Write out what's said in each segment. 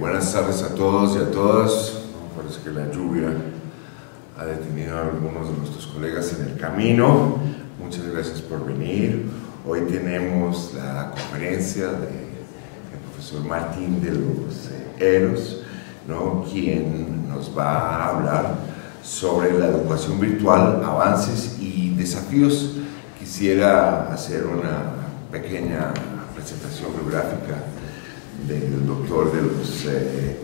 Buenas tardes a todos y a todas. Parece que la lluvia ha detenido a algunos de nuestros colegas en el camino. Muchas gracias por venir. Hoy tenemos la conferencia del profesor Martín de los Heros, ¿no?, quien nos va a hablar sobre la educación virtual, avances y desafíos. Quisiera hacer una pequeña presentación biográfica del doctor de los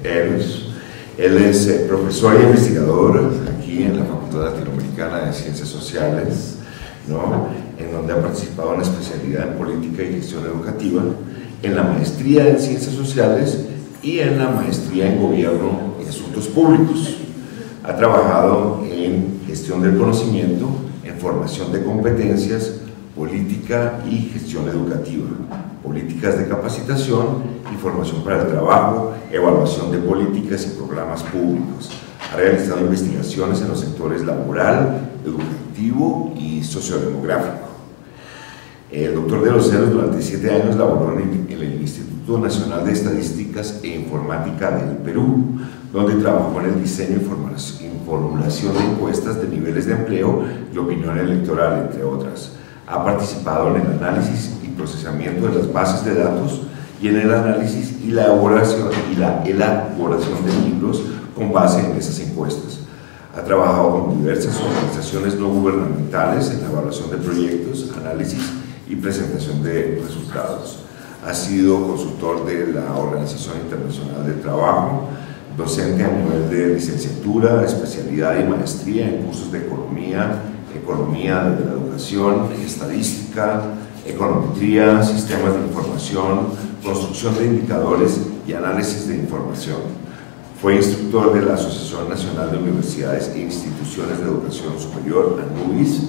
Heros. Él es profesor e investigador aquí en la Facultad Latinoamericana de Ciencias Sociales, ¿no?, en donde ha participado en la especialidad en Política y Gestión Educativa, en la maestría en Ciencias Sociales y en la maestría en Gobierno y Asuntos Públicos. Ha trabajado en gestión del conocimiento, en formación de competencias, política y gestión educativa, políticas de capacitación y formación para el trabajo, evaluación de políticas y programas públicos. Ha realizado investigaciones en los sectores laboral, educativo y sociodemográfico. El doctor de los Heros durante 7 años laboró en el Instituto Nacional de Estadísticas e Informática del Perú, donde trabajó en el diseño y formulación de encuestas de niveles de empleo y opinión electoral, entre otras. Ha participado en el análisis y procesamiento de las bases de datos y en el análisis y la elaboración de libros con base en esas encuestas. Ha trabajado con diversas organizaciones no gubernamentales en la evaluación de proyectos, análisis y presentación de resultados. Ha sido consultor de la Organización Internacional del Trabajo, docente a nivel de licenciatura, especialidad y maestría en cursos de economía de la educación, estadística, econometría, sistemas de información, construcción de indicadores y análisis de información. Fue instructor de la Asociación Nacional de Universidades e Instituciones de Educación Superior, ANUBIS,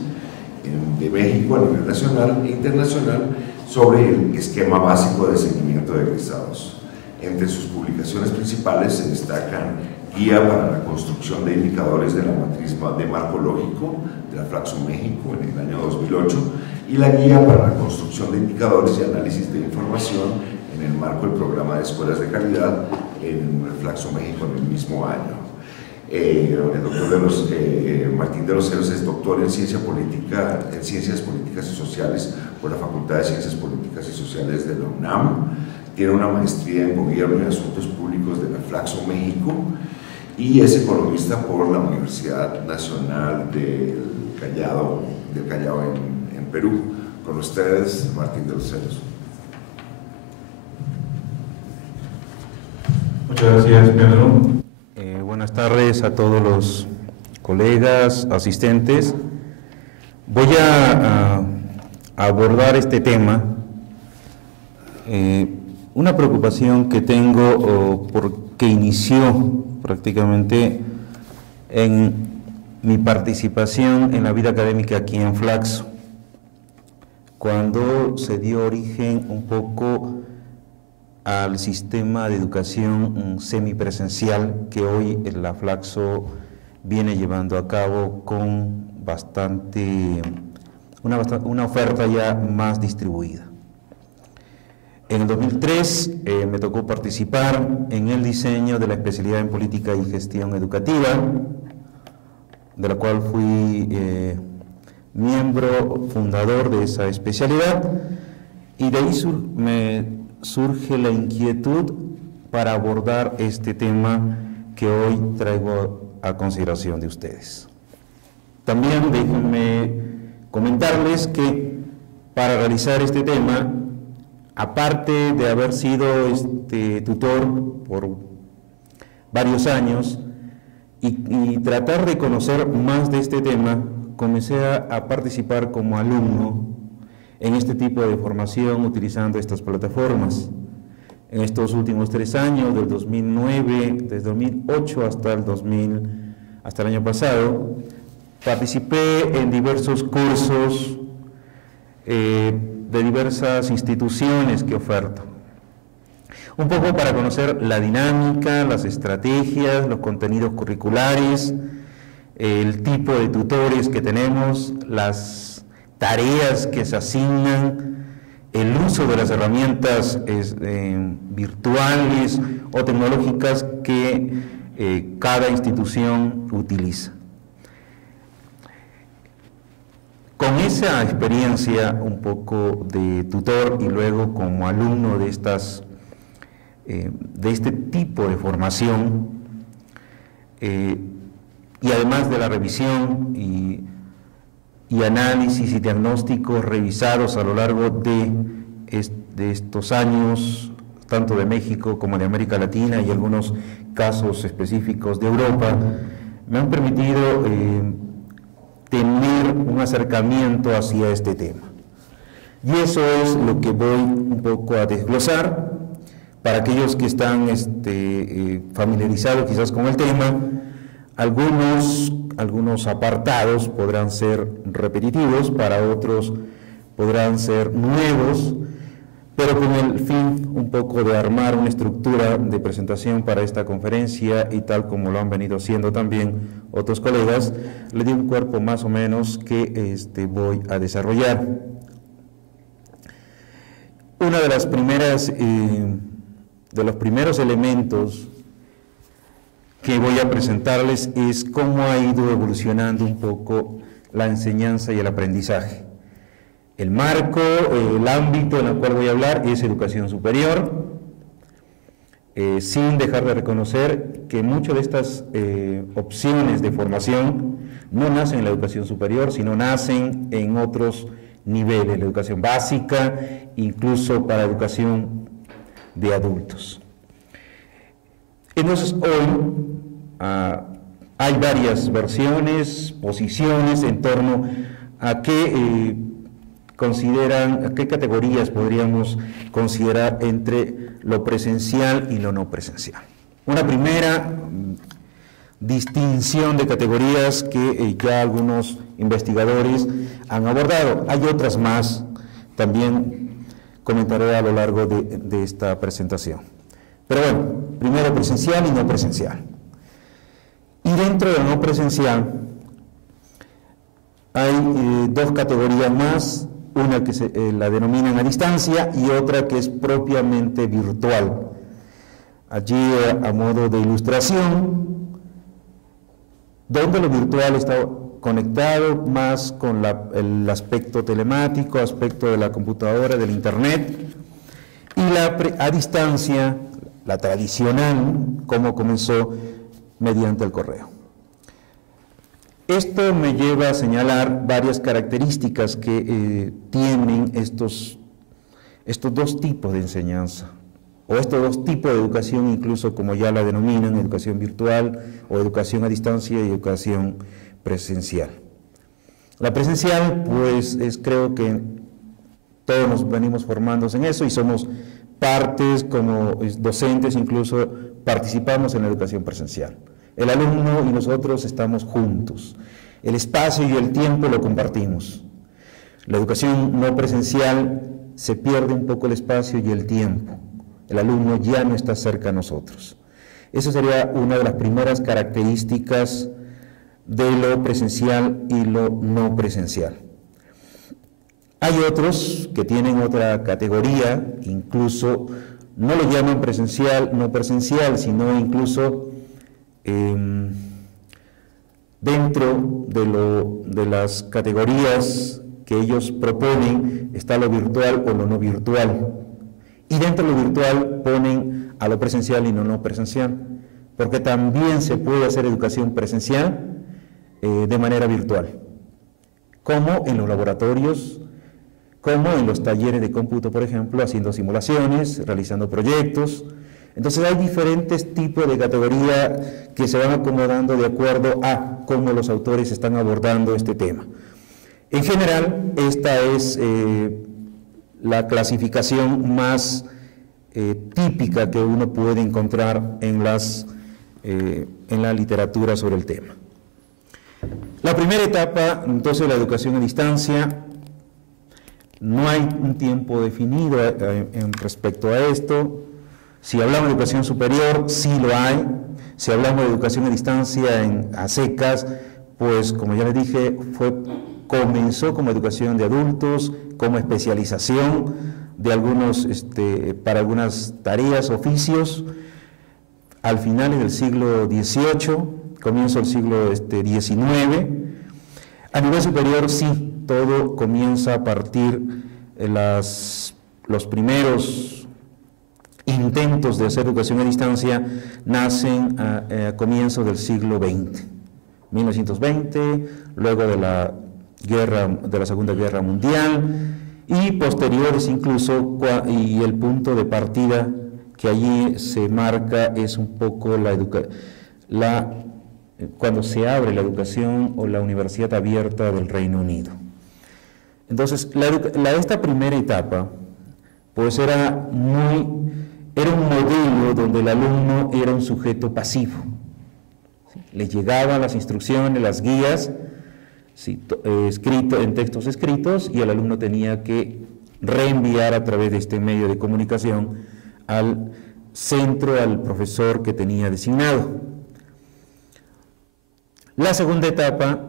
de México a nivel nacional e internacional, sobre el esquema básico de seguimiento de egresados. Entre sus publicaciones principales se destacan Guía para la construcción de indicadores de la matriz de marco lógico de la Flaxo México en el año 2008 y la Guía para la construcción de indicadores y análisis de información en el marco del programa de escuelas de calidad en el Flaxo México en el mismo año. El doctor Martín de los Heros es doctor en Ciencias Políticas y Sociales por la Facultad de Ciencias Políticas y Sociales de la UNAM. Tiene una maestría en Gobierno y Asuntos Públicos de la Flaxo México y es economista por la Universidad Nacional del Callao en Perú. Con ustedes, Martín de los Heros. Muchas gracias, Pedro. Buenas tardes a todos los colegas, asistentes. Voy a abordar este tema, una preocupación que tengo porque inició prácticamente en mi participación en la vida académica aquí en Flaxo, cuando se dio origen un poco al sistema de educación semipresencial que hoy la Flaxo viene llevando a cabo con una oferta ya más distribuida. En el 2003 me tocó participar en el diseño de la especialidad en Política y Gestión Educativa, de la cual fui miembro fundador de esa especialidad, y de ahí me surge la inquietud para abordar este tema que hoy traigo a consideración de ustedes. También déjenme comentarles que para realizar este tema, aparte de haber sido tutor por varios años y tratar de conocer más de este tema, comencé a participar como alumno en este tipo de formación utilizando estas plataformas. En estos últimos 3 años, del 2009, desde 2008 hasta el año pasado, participé en diversos cursos de diversas instituciones que ofertan. Un poco para conocer la dinámica, las estrategias, los contenidos curriculares, el tipo de tutores que tenemos, las tareas que se asignan, el uso de las herramientas virtuales o tecnológicas que cada institución utiliza. Con esa experiencia un poco de tutor y luego como alumno de este tipo de formación, y además de la revisión y análisis y diagnósticos revisados a lo largo de estos años, tanto de México como de América Latina y algunos casos específicos de Europa, me han permitido tener un acercamiento hacia este tema. Y eso es lo que voy un poco a desglosar para aquellos que están familiarizados quizás con el tema. Algunos apartados podrán ser repetitivos, para otros podrán ser nuevos, pero con el fin un poco de armar una estructura de presentación para esta conferencia, y tal como lo han venido haciendo también otros colegas, le di un cuerpo más o menos que voy a desarrollar. Una de las primeras, de los primeros elementos que voy a presentarles es cómo ha ido evolucionando un poco la enseñanza y el aprendizaje. El marco, el ámbito en el cual voy a hablar es educación superior, sin dejar de reconocer que muchas de estas opciones de formación no nacen en la educación superior, sino nacen en otros niveles, la educación básica, incluso para educación de adultos. Entonces hoy hay varias versiones, posiciones en torno a qué categorías podríamos considerar entre lo presencial y lo no presencial. Una primera distinción de categorías que ya algunos investigadores han abordado. Hay otras más, también comentaré a lo largo de esta presentación. Pero bueno, primero presencial y no presencial. Y dentro de no presencial hay dos categorías más, una que la denominan a distancia y otra que es propiamente virtual. Allí, a modo de ilustración, donde lo virtual está conectado más con el aspecto telemático, aspecto de la computadora, del internet, y a distancia, la tradicional, como comenzó mediante el correo. Esto me lleva a señalar varias características que tienen estos dos tipos de enseñanza, o estos dos tipos de educación, incluso como ya la denominan, educación virtual o educación a distancia y educación presencial. La presencial, pues, creo que todos nos venimos formándose en eso y somos partes, como docentes incluso participamos en la educación presencial. El alumno y nosotros estamos juntos. El espacio y el tiempo lo compartimos. La educación no presencial se pierde un poco el espacio y el tiempo. El alumno ya no está cerca de nosotros. Esa sería una de las primeras características de lo presencial y lo no presencial. Hay otros que tienen otra categoría, incluso no lo llaman presencial, no presencial, sino incluso dentro de las categorías que ellos proponen está lo virtual o lo no virtual, y dentro de lo virtual ponen a lo presencial y no presencial, porque también se puede hacer educación presencial de manera virtual, como en los laboratorios, como en los talleres de cómputo, por ejemplo, haciendo simulaciones, realizando proyectos. Entonces hay diferentes tipos de categoría que se van acomodando de acuerdo a cómo los autores están abordando este tema. En general, esta es la clasificación más típica que uno puede encontrar en la literatura sobre el tema. La primera etapa, entonces, la educación a distancia. No hay un tiempo definido respecto a esto. Si hablamos de educación superior, sí lo hay. Si hablamos de educación a distancia a secas, pues como ya les dije, comenzó como educación de adultos, como especialización de algunos, para algunas tareas, oficios, al final del siglo XVIII, comienzo del siglo XIX. A nivel superior, sí, todo comienza a partir de los primeros intentos de hacer educación a distancia nacen a comienzos del siglo XX, 1920, luego de la Segunda Guerra Mundial y posteriores incluso, y el punto de partida que allí se marca es un poco cuando se abre la educación o la universidad abierta del Reino Unido. Entonces, esta primera etapa, pues era un modelo donde el alumno era un sujeto pasivo. Le llegaban las instrucciones, las guías, en textos escritos, y el alumno tenía que reenviar a través de este medio de comunicación al centro, al profesor que tenía designado. La segunda etapa,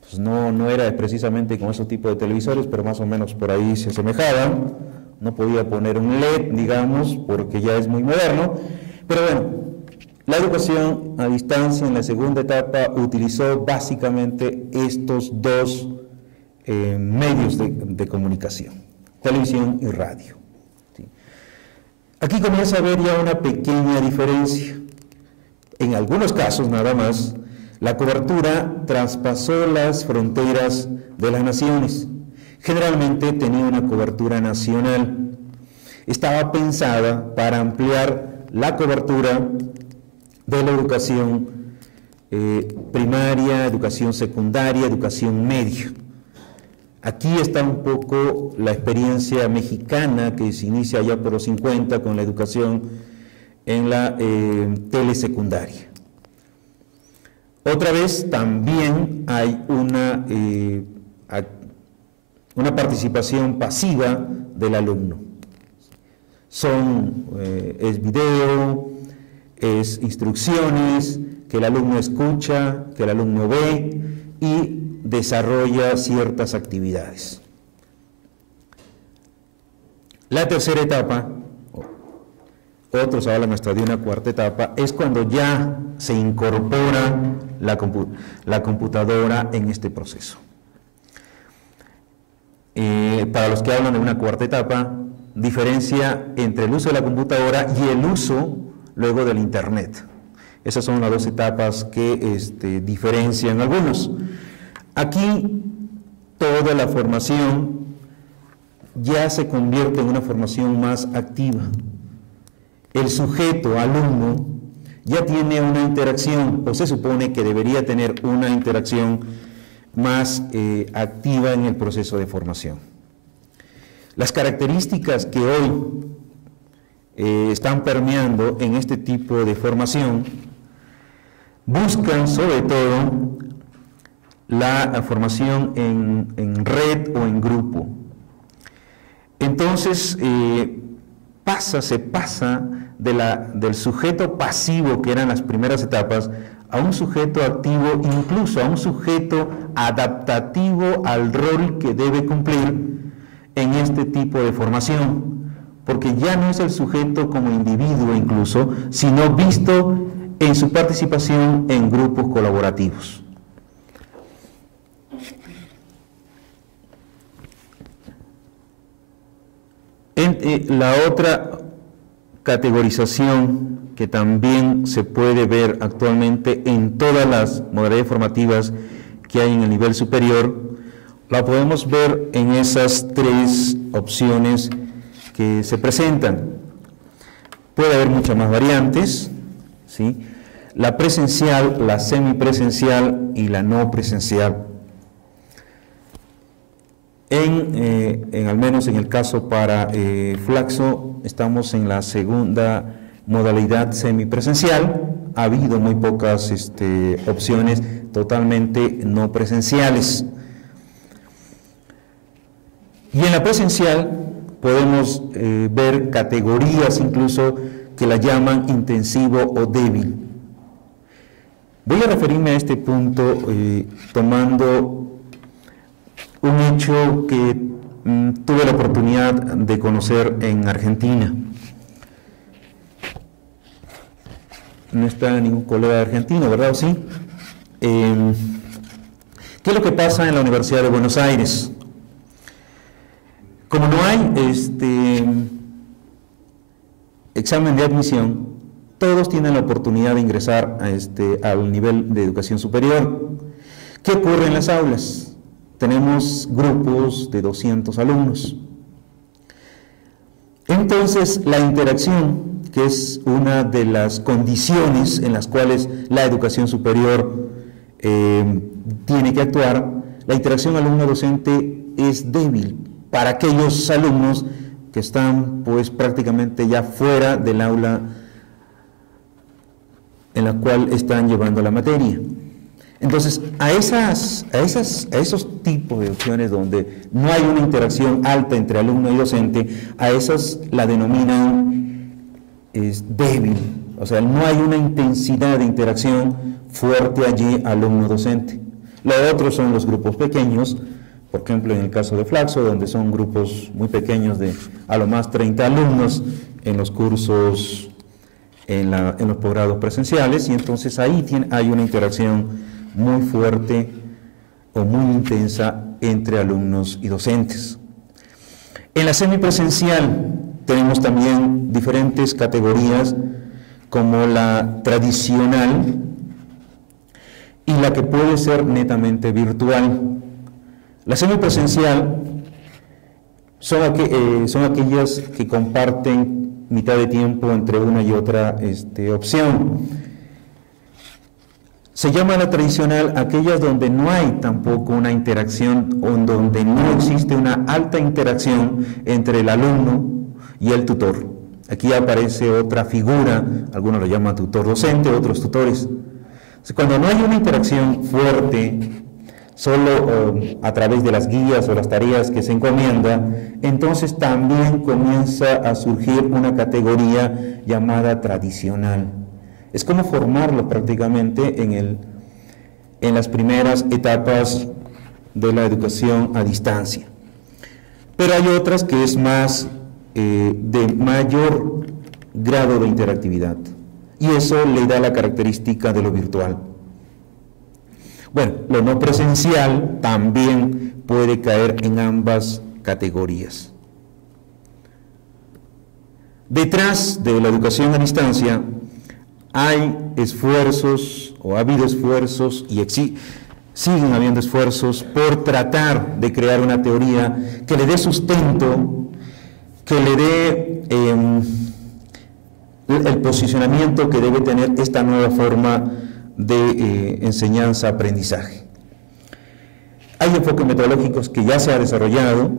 pues no era precisamente con esos tipos de televisores, pero más o menos por ahí se asemejaban. No podía poner un LED, digamos, porque ya es muy moderno, pero bueno, la educación a distancia en la segunda etapa utilizó básicamente estos dos medios de comunicación, televisión y radio. ¿Sí? Aquí comienza a haber ya una pequeña diferencia. En algunos casos nada más, la cobertura traspasó las fronteras de las naciones. Generalmente tenía una cobertura nacional. Estaba pensada para ampliar la cobertura de la educación primaria, educación secundaria, educación media. Aquí está un poco la experiencia mexicana que se inicia ya por los 50 con la educación en la telesecundaria. Otra vez también hay una participación pasiva del alumno. Es video, es instrucciones que el alumno escucha, que el alumno ve y desarrolla ciertas actividades. La tercera etapa, otros hablan hasta de una cuarta etapa, es cuando ya se incorpora la computadora en este proceso. Para los que hablan de una cuarta etapa, diferencia entre el uso de la computadora y el uso luego del Internet. Esas son las dos etapas que diferencian algunos. Aquí toda la formación ya se convierte en una formación más activa. El sujeto, alumno, ya tiene una interacción, o se supone que debería tener una interacción más activa en el proceso de formación. Las características que hoy están permeando en este tipo de formación buscan sobre todo la formación en red o en grupo. Entonces se pasa del sujeto pasivo que eran las primeras etapas a un sujeto activo, incluso a un sujeto adaptativo al rol que debe cumplir en este tipo de formación, porque ya no es el sujeto como individuo incluso, sino visto en su participación en grupos colaborativos. La otra categorización que también se puede ver actualmente en todas las modalidades formativas que hay en el nivel superior, la podemos ver en esas tres opciones que se presentan. Puede haber muchas más variantes, ¿sí? La presencial, la semipresencial y la no presencial. Al menos en el caso para Flaxo, estamos en la segunda modalidad semipresencial. Ha habido muy pocas opciones totalmente no presenciales. Y en la presencial, podemos ver categorías incluso que la llaman intensivo o débil. Voy a referirme a este punto tomando un hecho que tuve la oportunidad de conocer en Argentina. No está ningún colega argentino, ¿verdad? ¿O sí? ¿Qué es lo que pasa en la Universidad de Buenos Aires? Como no hay examen de admisión, todos tienen la oportunidad de ingresar al nivel de educación superior. ¿Qué ocurre en las aulas? Tenemos grupos de 200 alumnos. Entonces, la interacción, que es una de las condiciones en las cuales la educación superior tiene que actuar, la interacción alumno-docente es débil para aquellos alumnos que están pues prácticamente ya fuera del aula en la cual están llevando la materia. Entonces, a esos tipos de opciones donde no hay una interacción alta entre alumno y docente, a esas la denominan débil, o sea, no hay una intensidad de interacción fuerte allí alumno-docente. Lo otro son los grupos pequeños, por ejemplo, en el caso de Flaxo, donde son grupos muy pequeños de a lo más 30 alumnos en los cursos, en los posgrados presenciales, y entonces ahí hay una interacción muy fuerte o muy intensa entre alumnos y docentes. En la semipresencial tenemos también diferentes categorías como la tradicional y la que puede ser netamente virtual. La semipresencial son aquellas que comparten mitad de tiempo entre una y otra opción. Se llama la tradicional aquellas donde no hay tampoco una interacción o donde no existe una alta interacción entre el alumno y el tutor. Aquí aparece otra figura, algunos lo llaman tutor docente, otros tutores. Cuando no hay una interacción fuerte, solo a través de las guías o las tareas que se encomienda, entonces también comienza a surgir una categoría llamada tradicional. Es como formarlo prácticamente en las primeras etapas de la educación a distancia. Pero hay otras que es más de mayor grado de interactividad, y eso le da la característica de lo virtual. Bueno, lo no presencial también puede caer en ambas categorías. Detrás de la educación a distancia hay esfuerzos, o ha habido esfuerzos, y siguen habiendo esfuerzos por tratar de crear una teoría que le dé sustento, que le dé el posicionamiento que debe tener esta nueva forma de enseñanza-aprendizaje. Hay enfoques metodológicos que ya se ha desarrollado.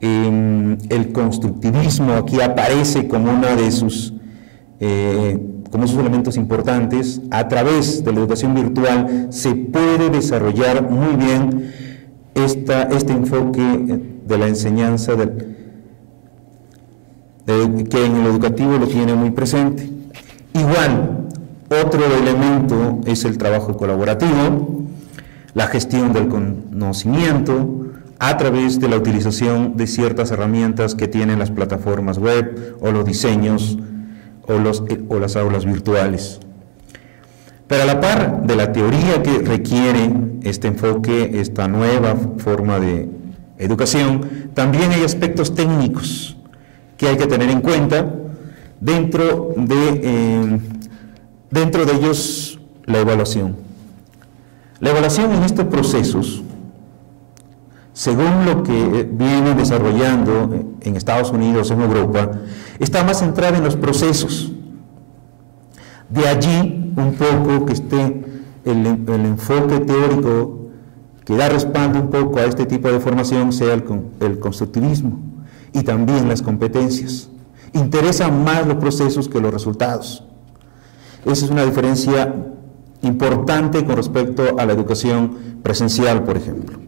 El constructivismo aquí aparece como una de sus elementos importantes. A través de la educación virtual se puede desarrollar muy bien este enfoque de la enseñanza que en el educativo lo tiene muy presente. Igual, otro elemento es el trabajo colaborativo, la gestión del conocimiento a través de la utilización de ciertas herramientas que tienen las plataformas web o los diseños o las aulas virtuales. Pero a la par de la teoría que requiere este enfoque, esta nueva forma de educación, también hay aspectos técnicos que hay que tener en cuenta. Dentro de ellos, la evaluación. La evaluación en estos procesos, según lo que viene desarrollando en Estados Unidos, en Europa, está más centrada en los procesos. De allí un poco que esté el enfoque teórico que da respaldo un poco a este tipo de formación sea el constructivismo y también las competencias. Interesan más los procesos que los resultados. Esa es una diferencia importante con respecto a la educación presencial, por ejemplo.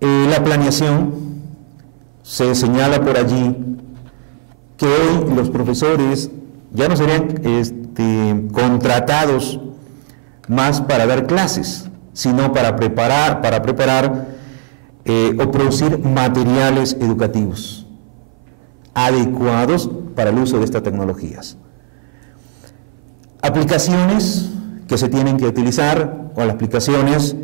La planeación se señala por allí que hoy los profesores ya no serían contratados más para dar clases, sino para preparar o producir materiales educativos adecuados para el uso de estas tecnologías. Aplicaciones que se tienen que utilizar o las aplicaciones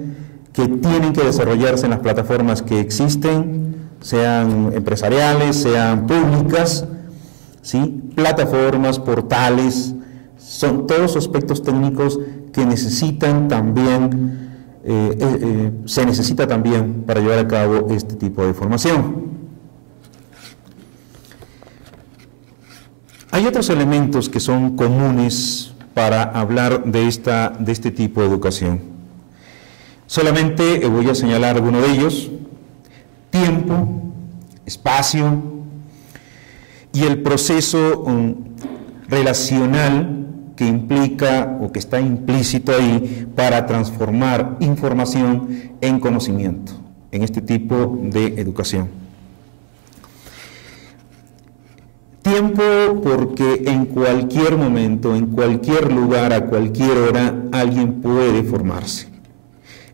que tienen que desarrollarse en las plataformas que existen, sean empresariales, sean públicas, ¿sí? Plataformas, portales, son todos aspectos técnicos que necesitan también, se necesita también para llevar a cabo este tipo de formación. Hay otros elementos que son comunes para hablar de este tipo de educación. Solamente voy a señalar algunos de ellos: tiempo, espacio y el proceso relacional que implica o que está implícito ahí para transformar información en conocimiento en este tipo de educación. Tiempo, porque en cualquier momento, en cualquier lugar, a cualquier hora, alguien puede formarse.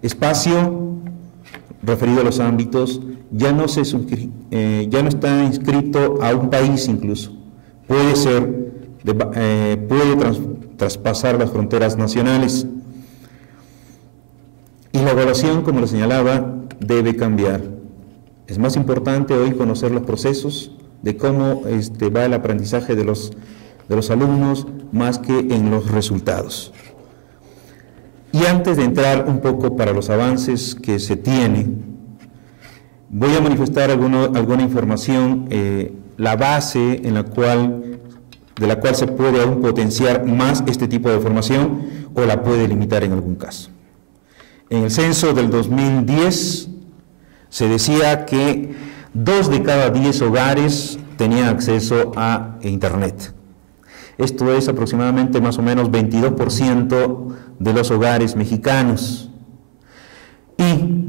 Espacio, referido a los ámbitos, ya no está inscrito a un país incluso. Puede traspasar las fronteras nacionales. Y la evaluación, como lo señalaba, debe cambiar. Es más importante hoy conocer los procesos de cómo va el aprendizaje de los alumnos más que en los resultados. Y antes de entrar un poco para los avances que se tienen, voy a manifestar alguna información, la base de la cual se puede aún potenciar más este tipo de formación o la puede limitar en algún caso. En el censo del 2010 se decía que 2 de cada 10 hogares tenían acceso a Internet. Esto es aproximadamente más o menos 22% de los hogares mexicanos. Y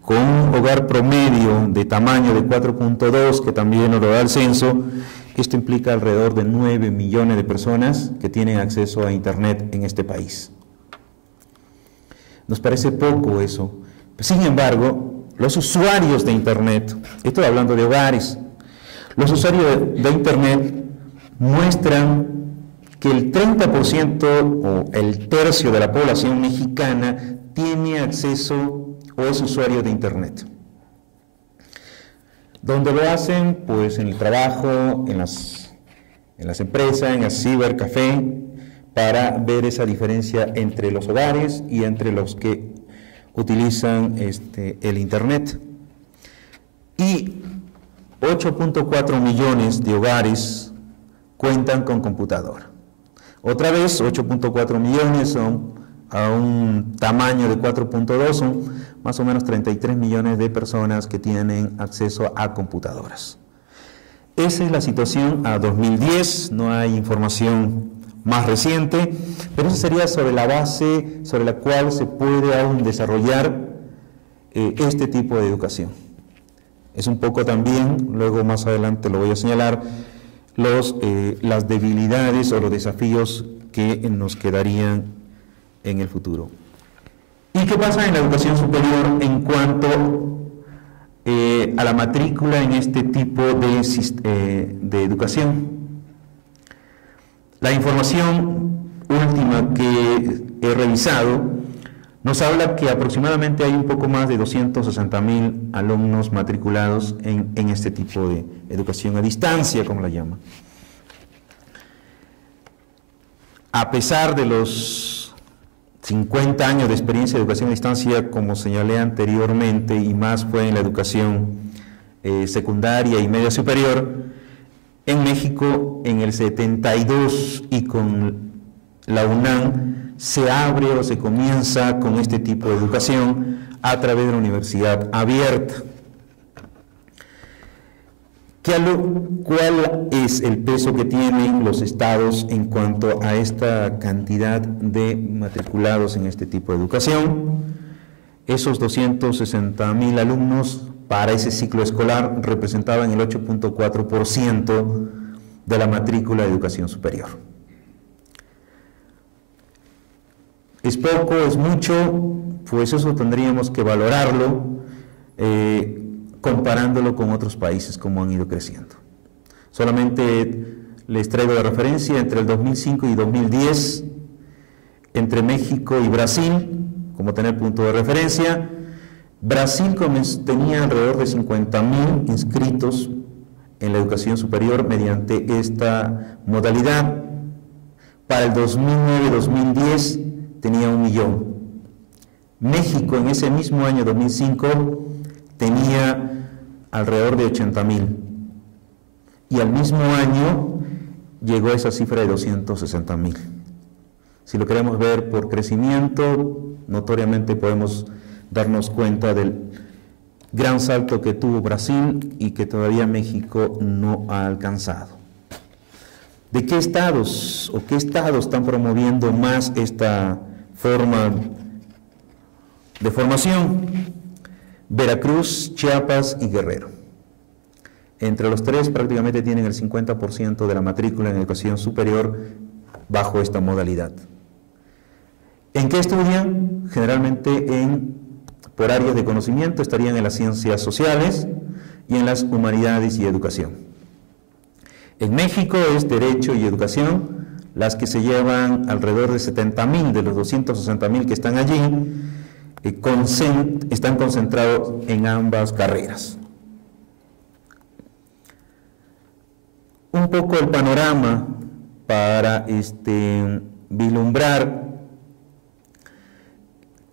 con un hogar promedio de tamaño de 4.2, que también nos lo da el censo, esto implica alrededor de 9 millones de personas que tienen acceso a Internet en este país. Nos parece poco eso. Sin embargo, los usuarios de Internet, estoy hablando de hogares, los usuarios de Internet muestran que el 30% o el tercio de la población mexicana tiene acceso o es usuario de Internet. ¿Dónde lo hacen? Pues en el trabajo, en las empresas, en el cibercafé, para ver esa diferencia entre los hogares y entre los que utilizan el Internet. Y 8.4 millones de hogares cuentan con computadora. Otra vez, 8.4 millones son a un tamaño de 4.2, son más o menos 33 millones de personas que tienen acceso a computadoras. Esa es la situación a 2010, no hay información más reciente, pero esa sería sobre la base sobre la cual se puede aún desarrollar este tipo de educación. Es un poco también, luego más adelante lo voy a señalar, las debilidades o los desafíos que nos quedarían en el futuro. ¿Y qué pasa en la educación superior en cuanto a la matrícula en este tipo de educación? La información última que he revisado nos habla que aproximadamente hay un poco más de 260,000 alumnos matriculados en este tipo de educación a distancia, como la llaman. A pesar de los 50 años de experiencia de educación a distancia, como señalé anteriormente, y más fue en la educación secundaria y media superior, en México en el 72 y con la UNAM se abre o se comienza con este tipo de educación a través de la universidad abierta. ¿Cuál es el peso que tienen los estados en cuanto a esta cantidad de matriculados en este tipo de educación? Esos 260,000 alumnos para ese ciclo escolar representaban el 8.4% de la matrícula de educación superior. ¿Es poco? ¿Es mucho? Pues eso tendríamos que valorarlo comparándolo con otros países, cómo han ido creciendo. Solamente les traigo de referencia entre el 2005 y 2010, entre México y Brasil, como tener punto de referencia. Brasil tenía alrededor de 50.000 inscritos en la educación superior mediante esta modalidad. Para el 2009-2010 tenía 1 millón. México en ese mismo año 2005 tenía alrededor de 80.000 y al mismo año llegó a esa cifra de 260.000. Si lo queremos ver por crecimiento, notoriamente podemos darnos cuenta del gran salto que tuvo Brasil y que todavía México no ha alcanzado. ¿De qué estados o qué estados están promoviendo más esta forma de formación? Veracruz, Chiapas y Guerrero. Entre los tres prácticamente tienen el 50% de la matrícula en educación superior bajo esta modalidad. ¿En qué estudian? Generalmente por áreas de conocimiento estarían en las ciencias sociales y en las humanidades y educación. En México es Derecho y Educación, las que se llevan alrededor de 70.000 de los 260.000 que están allí, están concentrados en ambas carreras. Un poco el panorama para vislumbrar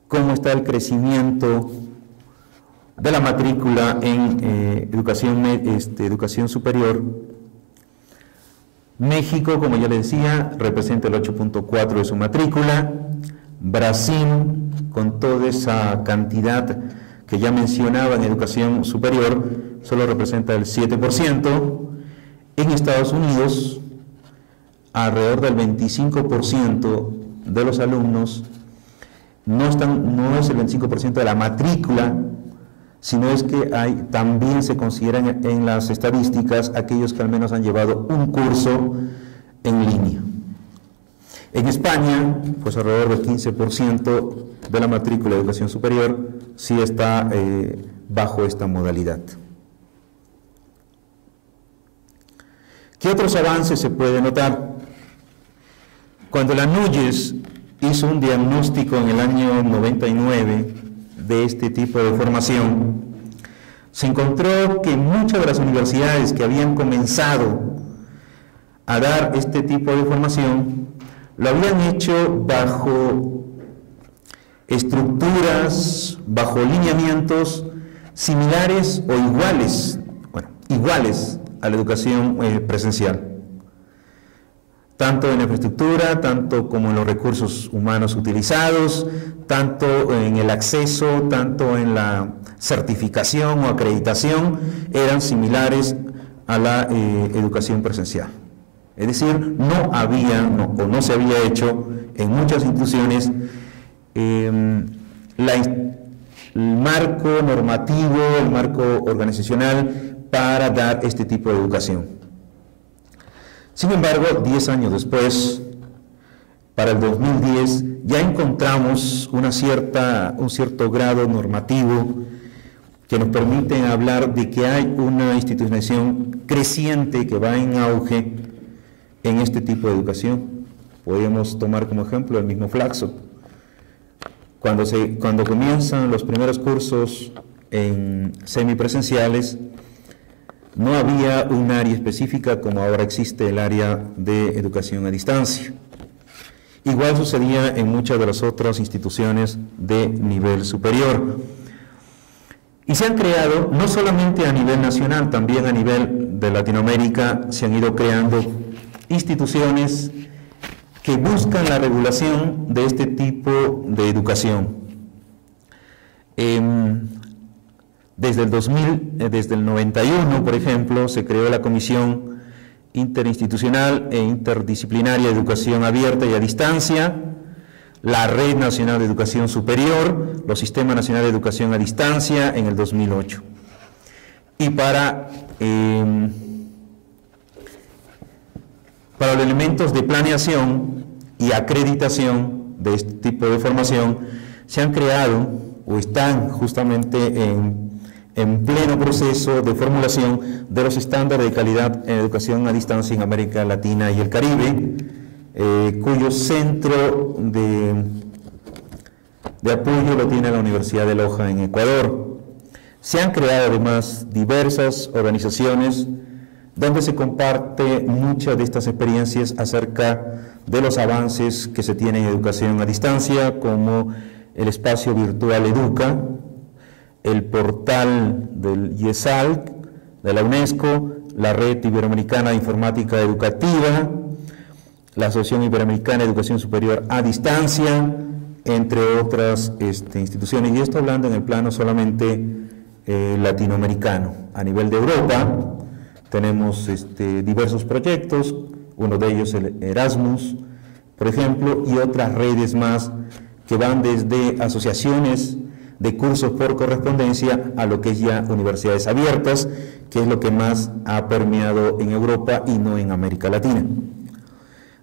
cómo está el crecimiento de la matrícula en educación superior. México, como ya les decía, representa el 8.4% de su matrícula. Brasil, con toda esa cantidad que ya mencionaba en educación superior, solo representa el 7%. En Estados Unidos, alrededor del 25% de los alumnos no es el 25% de la matrícula, sino es que también se consideran en las estadísticas aquellos que al menos han llevado un curso en línea. En España, pues alrededor del 15% de la matrícula de educación superior sí está bajo esta modalidad. ¿Qué otros avances se puede notar? Cuando la NUYES hizo un diagnóstico en el año 99 de este tipo de formación, se encontró que muchas de las universidades que habían comenzado a dar este tipo de formación lo habían hecho bajo estructuras, bajo lineamientos similares o iguales a la educación presencial, tanto en la infraestructura, tanto como en los recursos humanos utilizados, tanto en el acceso, tanto en la certificación o acreditación, eran similares a la educación presencial. Es decir, no se había hecho en muchas instituciones el marco normativo, el marco organizacional para dar este tipo de educación. Sin embargo, 10 años después, para el 2010, ya encontramos un cierto grado normativo que nos permite hablar de que hay una institucionalización creciente que va en auge en este tipo de educación. Podemos tomar como ejemplo el mismo Flaxo. Cuando comienzan los primeros cursos en semipresenciales, no había un área específica como ahora existe el área de educación a distancia. Igual sucedía en muchas de las otras instituciones de nivel superior. Y se han creado, no solamente a nivel nacional, también a nivel de Latinoamérica, se han ido creando instituciones que buscan la regulación de este tipo de educación. Desde el 91, por ejemplo, se creó la Comisión Interinstitucional e Interdisciplinaria de Educación Abierta y a Distancia, la Red Nacional de Educación Superior, los Sistemas Nacionales de Educación a Distancia en el 2008. Y para los elementos de planeación y acreditación de este tipo de formación, se han creado o están justamente en pleno proceso de formulación de los estándares de calidad en educación a distancia en América Latina y el Caribe, cuyo centro de apoyo lo tiene la Universidad de Loja en Ecuador. Se han creado además diversas organizaciones donde se comparte muchas de estas experiencias acerca de los avances que se tienen en educación a distancia, como el espacio virtual Educa, el portal del IESAL, de la UNESCO, la Red Iberoamericana de Informática Educativa, la Asociación Iberoamericana de Educación Superior a Distancia, entre otras instituciones, y esto hablando en el plano solamente latinoamericano. A nivel de Europa tenemos diversos proyectos, uno de ellos el Erasmus, por ejemplo, y otras redes más que van desde asociaciones de cursos por correspondencia a lo que es ya universidades abiertas, que es lo que más ha permeado en Europa y no en América Latina,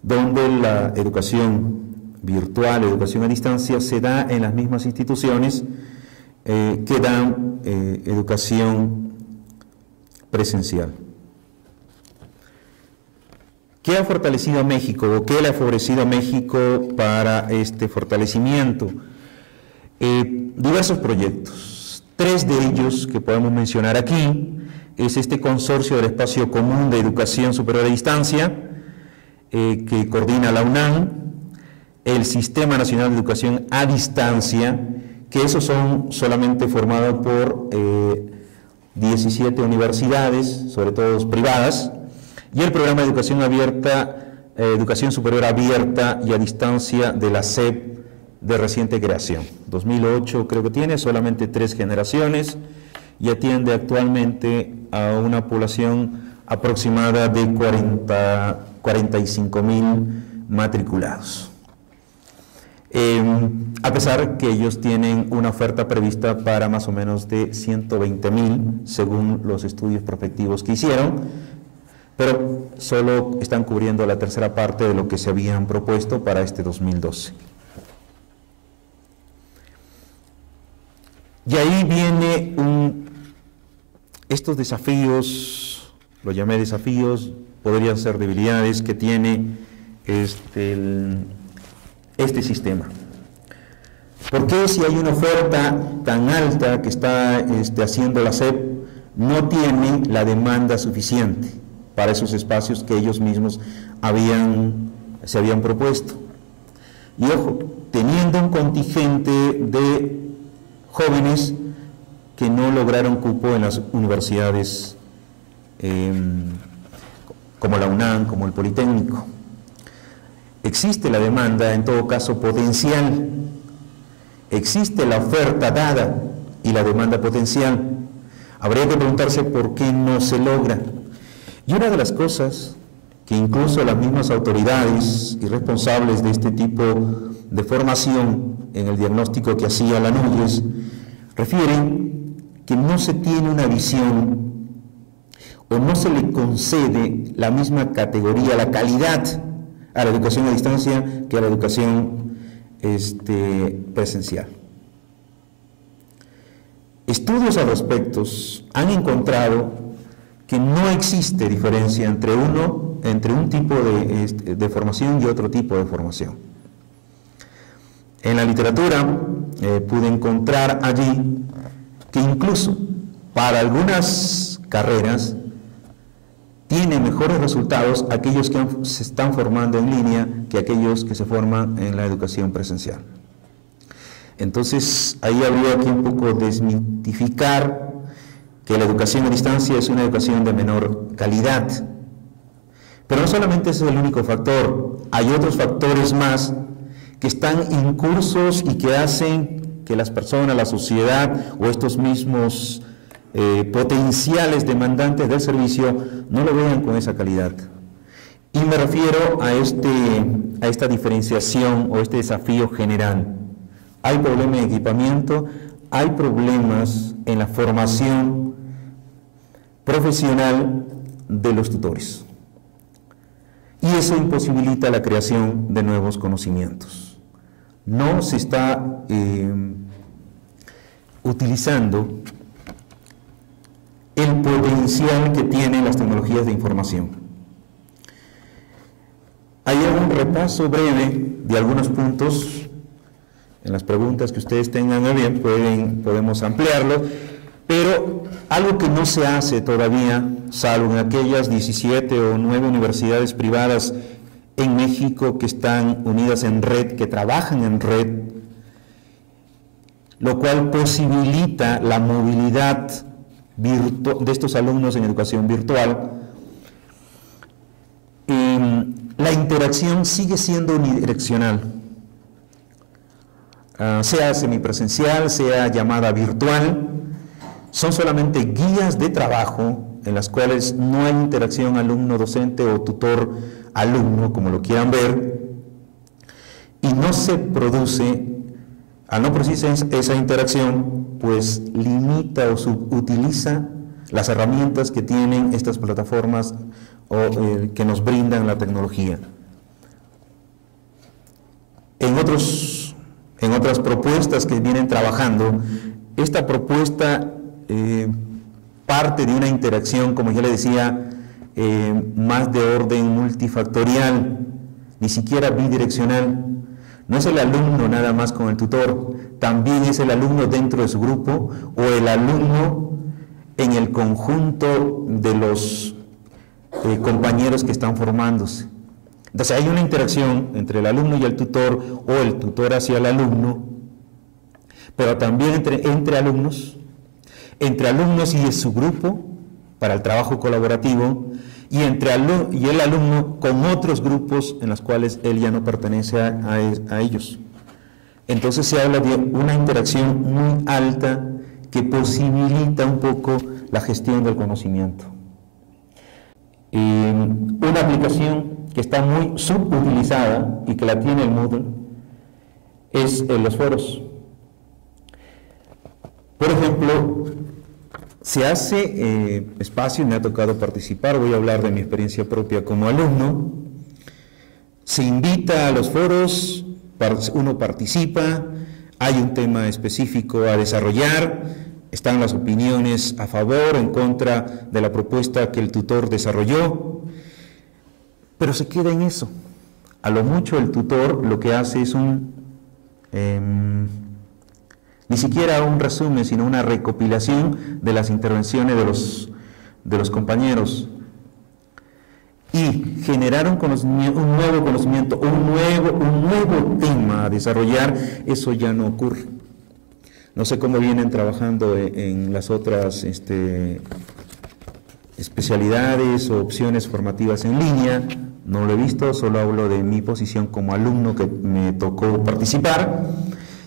donde la educación virtual, educación a distancia, se da en las mismas instituciones que dan educación presencial. ¿Qué ha fortalecido a México o qué le ha favorecido a México para este fortalecimiento? Diversos proyectos. 3 de ellos que podemos mencionar aquí es este consorcio del espacio común de educación superior a distancia que coordina la UNAM, el Sistema Nacional de Educación a Distancia, que esos son solamente formados por 17 universidades, sobre todo privadas, y el programa de educación abierta, educación superior abierta y a distancia de la SEP de reciente creación. 2008 creo que tiene solamente 3 generaciones y atiende actualmente a una población aproximada de 45.000 matriculados. A pesar que ellos tienen una oferta prevista para más o menos de 120.000 según los estudios prospectivos que hicieron, pero solo están cubriendo la tercera parte de lo que se habían propuesto para este 2012. Y ahí viene estos desafíos, lo llamé desafíos, podrían ser debilidades que tiene este sistema. ¿Por qué si hay una oferta tan alta que está haciendo la SEP, no tiene la demanda suficiente para esos espacios que ellos mismos se habían propuesto? Y ojo, teniendo un contingente de jóvenes que no lograron cupo en las universidades como la UNAM, como el Politécnico. Existe la demanda, en todo caso, potencial. Existe la oferta dada y la demanda potencial. Habría que preguntarse por qué no se logra. Y una de las cosas que incluso las mismas autoridades y responsables de este tipo de formación en el diagnóstico que hacía la NUYES refieren que no se tiene una visión o no se le concede la misma categoría, la calidad a la educación a distancia que a la educación presencial. Estudios al respecto han encontrado que no existe diferencia entre un tipo de formación y otro tipo de formación. En la literatura pude encontrar allí que incluso para algunas carreras tiene mejores resultados aquellos que se están formando en línea que aquellos que se forman en la educación presencial. Entonces, ahí habría que un poco desmitificar que la educación a distancia es una educación de menor calidad. Pero no solamente ese es el único factor, hay otros factores más que están incursos y que hacen que las personas, la sociedad o estos mismos potenciales demandantes del servicio no lo vean con esa calidad. Y me refiero a esta diferenciación o este desafío general. Hay problemas de equipamiento, hay problemas en la formación profesional de los tutores. Y eso imposibilita la creación de nuevos conocimientos. No se está utilizando el potencial que tienen las tecnologías de información. Hay un repaso breve de algunos puntos. En las preguntas que ustedes tengan a bien podemos ampliarlo, pero algo que no se hace todavía, salvo en aquellas 17 o 9 universidades privadas en México que están unidas en red, que trabajan en red, lo cual posibilita la movilidad de estos alumnos en educación virtual. La interacción sigue siendo unidireccional, sea semipresencial, sea llamada virtual. Son solamente guías de trabajo en las cuales no hay interacción alumno-docente o tutor-alumno, como lo quieran ver, y no se produce, al no producirse esa interacción, pues limita o subutiliza las herramientas que tienen estas plataformas o que nos brindan la tecnología. En otras propuestas que vienen trabajando, esta propuesta parte de una interacción, como ya le decía, más de orden multifactorial, ni siquiera bidireccional. No es el alumno nada más con el tutor, también es el alumno dentro de su grupo o el alumno en el conjunto de los compañeros que están formándose. Entonces hay una interacción entre el alumno y el tutor o el tutor hacia el alumno, pero también entre alumnos y de su grupo para el trabajo colaborativo y el alumno con otros grupos en los cuales él ya no pertenece a ellos. Entonces se habla de una interacción muy alta que posibilita un poco la gestión del conocimiento. Una aplicación que está muy subutilizada y que la tiene el Moodle es los foros. Por ejemplo, se hace espacio, me ha tocado participar, voy a hablar de mi experiencia propia como alumno. Se invita a los foros, uno participa, hay un tema específico a desarrollar, están las opiniones a favor, en contra de la propuesta que el tutor desarrolló, pero se queda en eso. A lo mucho el tutor lo que hace es ni siquiera un resumen, sino una recopilación de las intervenciones de los compañeros. Y generar un nuevo conocimiento, un nuevo tema a desarrollar, eso ya no ocurre. No sé cómo vienen trabajando en las otras especialidades o opciones formativas en línea, no lo he visto, solo hablo de mi posición como alumno que me tocó participar.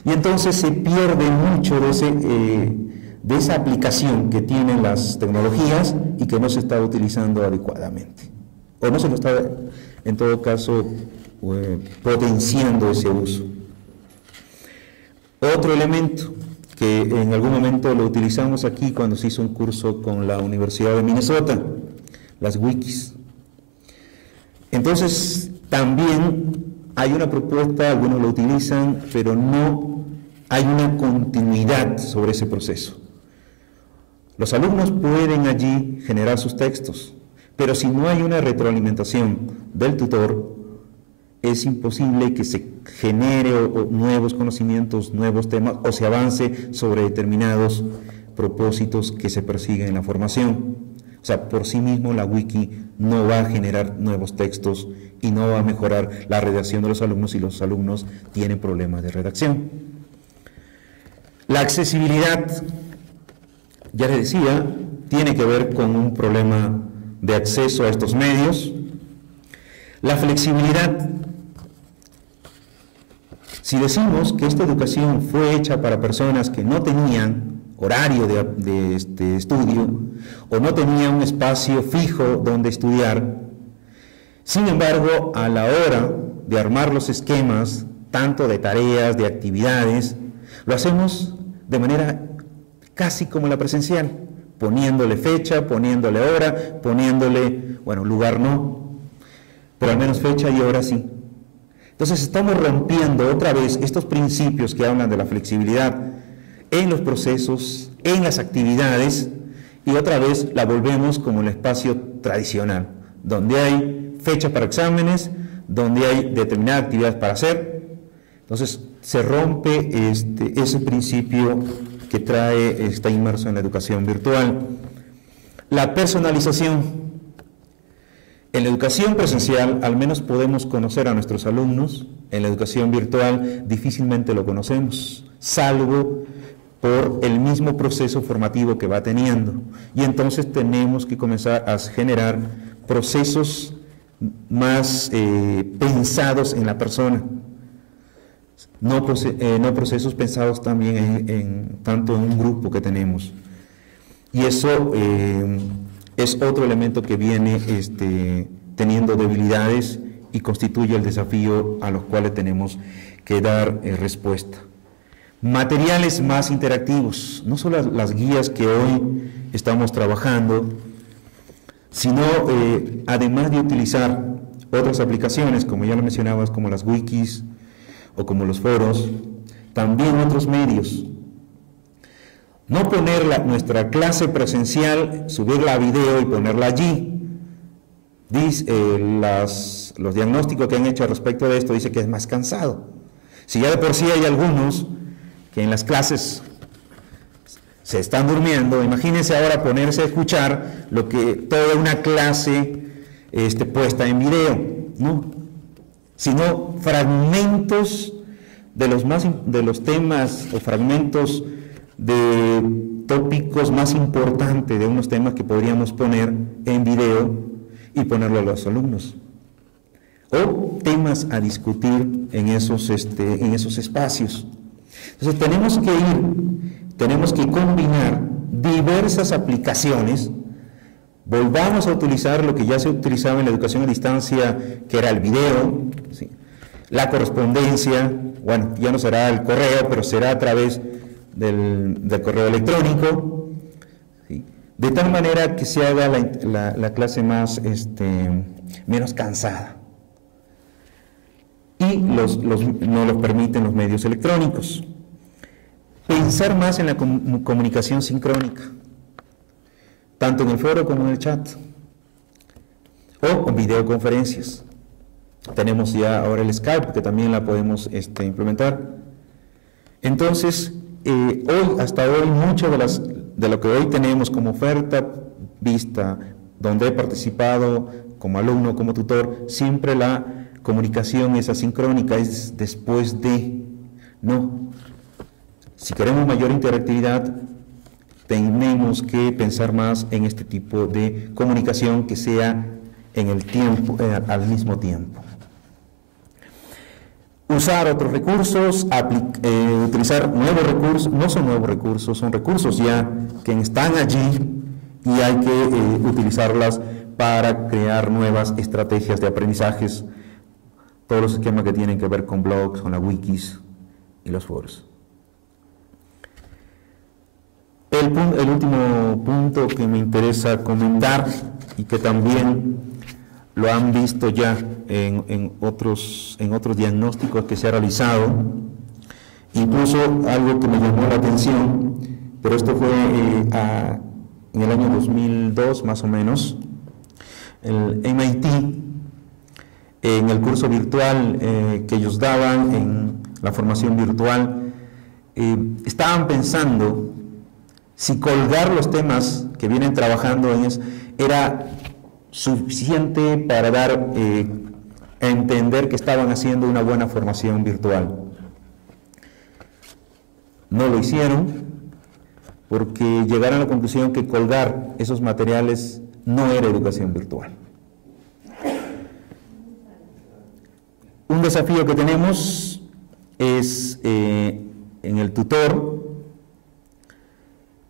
Y entonces se pierde mucho de esa aplicación que tienen las tecnologías y que no se está utilizando adecuadamente. O no se lo está, en todo caso, potenciando ese uso. Otro elemento que en algún momento lo utilizamos aquí cuando se hizo un curso con la Universidad de Minnesota, las wikis. Entonces, también hay una propuesta, algunos lo utilizan, pero no hay una continuidad sobre ese proceso. Los alumnos pueden allí generar sus textos, pero si no hay una retroalimentación del tutor, es imposible que se genere nuevos conocimientos, nuevos temas, o se avance sobre determinados propósitos que se persiguen en la formación. O sea, por sí mismo la wiki no va a generar nuevos textos y no va a mejorar la redacción de los alumnos si los alumnos tienen problemas de redacción. La accesibilidad, ya les decía, tiene que ver con un problema de acceso a estos medios. La flexibilidad. Si decimos que esta educación fue hecha para personas que no tenían horario de estudio o no tenían un espacio fijo donde estudiar, sin embargo, a la hora de armar los esquemas, tanto de tareas, de actividades, lo hacemos de manera casi como la presencial, poniéndole fecha, poniéndole hora, poniéndole, bueno, lugar no, pero al menos fecha y hora sí. Entonces estamos rompiendo otra vez estos principios que hablan de la flexibilidad en los procesos, en las actividades, y otra vez la volvemos como el espacio tradicional, donde hay fecha para exámenes, donde hay determinadas actividades para hacer. Entonces se rompe ese principio que está inmerso en la educación virtual. La personalización. En la educación presencial al menos podemos conocer a nuestros alumnos, en la educación virtual difícilmente lo conocemos, salvo por el mismo proceso formativo que va teniendo. Y entonces tenemos que comenzar a generar procesos más pensados en la persona, no procesos pensados también tanto en un grupo que tenemos. Y eso es otro elemento que viene teniendo debilidades y constituye el desafío a los cuales tenemos que dar respuesta. Materiales más interactivos, no solo las guías que hoy estamos trabajando, sino además de utilizar otras aplicaciones, como ya lo mencionabas, como las wikis o como los foros, también otros medios. No poner nuestra clase presencial, subirla a video y ponerla allí. Los diagnósticos que han hecho respecto de esto dice que es más cansado. Si ya de por sí hay algunos que en las clases se están durmiendo, imagínense ahora ponerse a escuchar lo que toda una clase puesta en video, ¿no? Sino fragmentos de los temas o fragmentos de tópicos más importantes de unos temas que podríamos poner en video y ponerlo a los alumnos, o temas a discutir en esos espacios. Entonces tenemos que combinar diversas aplicaciones. Volvamos a utilizar lo que ya se utilizaba en la educación a distancia, que era el video, ¿sí? La correspondencia, bueno, ya no será el correo, pero será a través del correo electrónico, ¿sí? De tal manera que se haga la clase menos cansada. Y no lo permiten los medios electrónicos. Pensar más en la comunicación sincrónica, tanto en el foro como en el chat, o en videoconferencias. Tenemos ya ahora el Skype, que también la podemos implementar. Entonces, hasta hoy, mucho de lo que hoy tenemos como oferta vista, donde he participado como alumno, como tutor, siempre la comunicación es asincrónica, es después de, no. Si queremos mayor interactividad, tenemos que pensar más en este tipo de comunicación que sea en el tiempo, al mismo tiempo. Usar otros recursos, utilizar nuevos recursos, no son nuevos recursos, son recursos ya que están allí y hay que utilizarlas para crear nuevas estrategias de aprendizajes, todos los esquemas que tienen que ver con blogs, con las wikis y los foros. El último punto que me interesa comentar y que también lo han visto ya en otros diagnósticos que se ha realizado, incluso algo que me llamó la atención, pero esto fue en el año 2002 más o menos, el MIT, en el curso virtual que ellos daban en la formación virtual, estaban pensando si colgar los temas que vienen trabajando en eso era suficiente para dar a entender que estaban haciendo una buena formación virtual. No lo hicieron porque llegaron a la conclusión que colgar esos materiales no era educación virtual. Un desafío que tenemos es en el tutor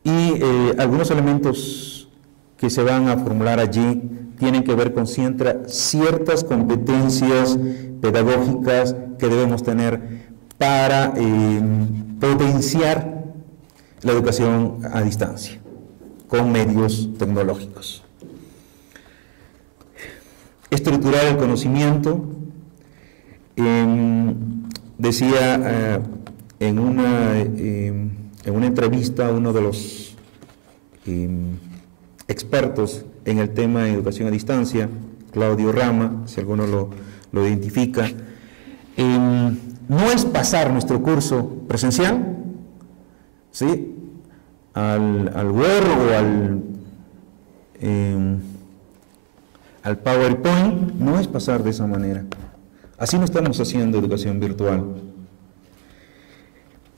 y algunos elementos que se van a formular allí tienen que ver con ciertas competencias pedagógicas que debemos tener para potenciar la educación a distancia. con medios tecnológicos. Estructurar el conocimiento. Decía en una entrevista a uno de los expertos en el tema de educación a distancia, Claudio Rama, si alguno lo identifica, no es pasar nuestro curso presencial, ¿sí?, al Word o al PowerPoint, no es pasar de esa manera. Así no estamos haciendo educación virtual.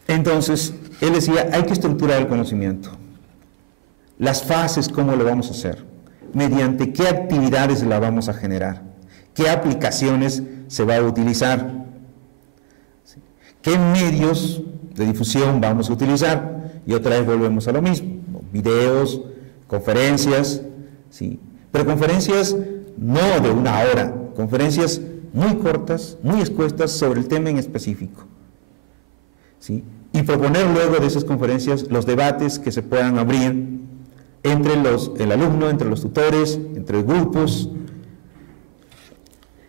Entonces, él decía, hay que estructurar el conocimiento. Las fases, ¿cómo lo vamos a hacer? Mediante qué actividades la vamos a generar, qué aplicaciones se va a utilizar, qué medios de difusión vamos a utilizar, y otra vez volvemos a lo mismo, videos, conferencias, ¿sí?, pero conferencias no de una hora, conferencias muy cortas, muy escuetas sobre el tema en específico, ¿sí?, y proponer luego de esas conferencias los debates que se puedan abrir entre el alumno, entre los tutores, entre grupos,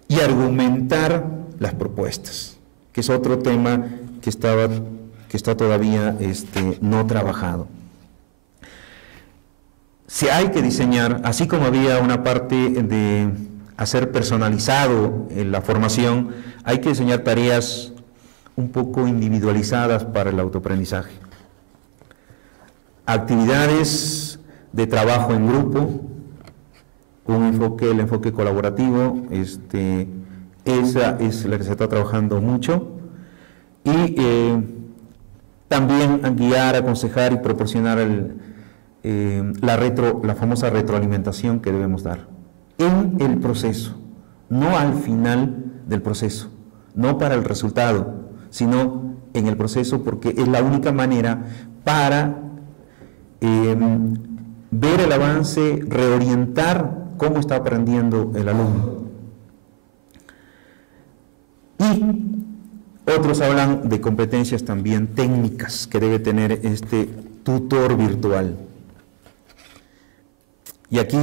y argumentar las propuestas, que es otro tema que está todavía no trabajado. Si hay que diseñar, así como había una parte de hacer personalizado en la formación, hay que diseñar tareas un poco individualizadas para el autoaprendizaje. Actividades de trabajo en grupo, el enfoque colaborativo, esa es la que se está trabajando mucho, y también guiar, aconsejar y proporcionar la famosa retroalimentación que debemos dar en el proceso, no al final del proceso, no para el resultado, sino en el proceso, porque es la única manera para ver el avance, reorientar cómo está aprendiendo el alumno. Y otros hablan de competencias también técnicas que debe tener este tutor virtual. Y aquí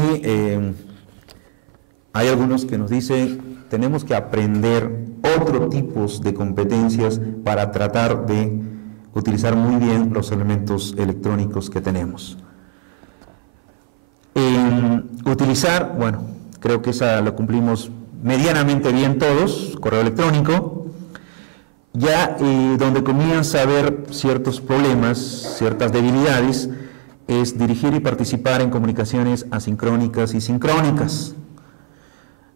hay algunos que nos dicen, tenemos que aprender otros tipos de competencias para tratar de utilizar muy bien los elementos electrónicos que tenemos. Utilizar, bueno, creo que esa lo cumplimos medianamente bien todos, correo electrónico. Ya donde comienza a haber ciertos problemas, ciertas debilidades, es dirigir y participar en comunicaciones asincrónicas y sincrónicas,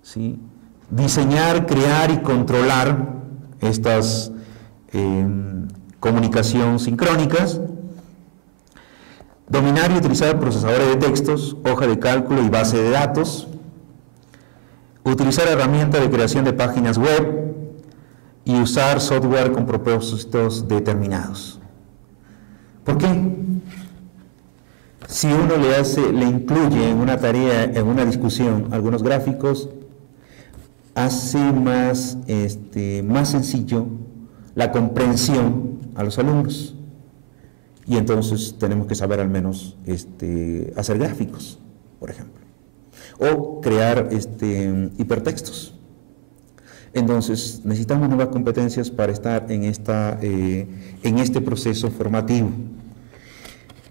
¿sí? Diseñar, crear y controlar estas comunicaciones sincrónicas, dominar y utilizar procesadores de textos, hoja de cálculo y base de datos, utilizar herramientas de creación de páginas web y usar software con propósitos determinados. ¿Por qué? Si uno le incluye en una tarea, en una discusión, algunos gráficos, hace más sencillo la comprensión a los alumnos. Y entonces tenemos que saber al menos hacer gráficos, por ejemplo, o crear hipertextos. Entonces necesitamos nuevas competencias para estar en este proceso formativo.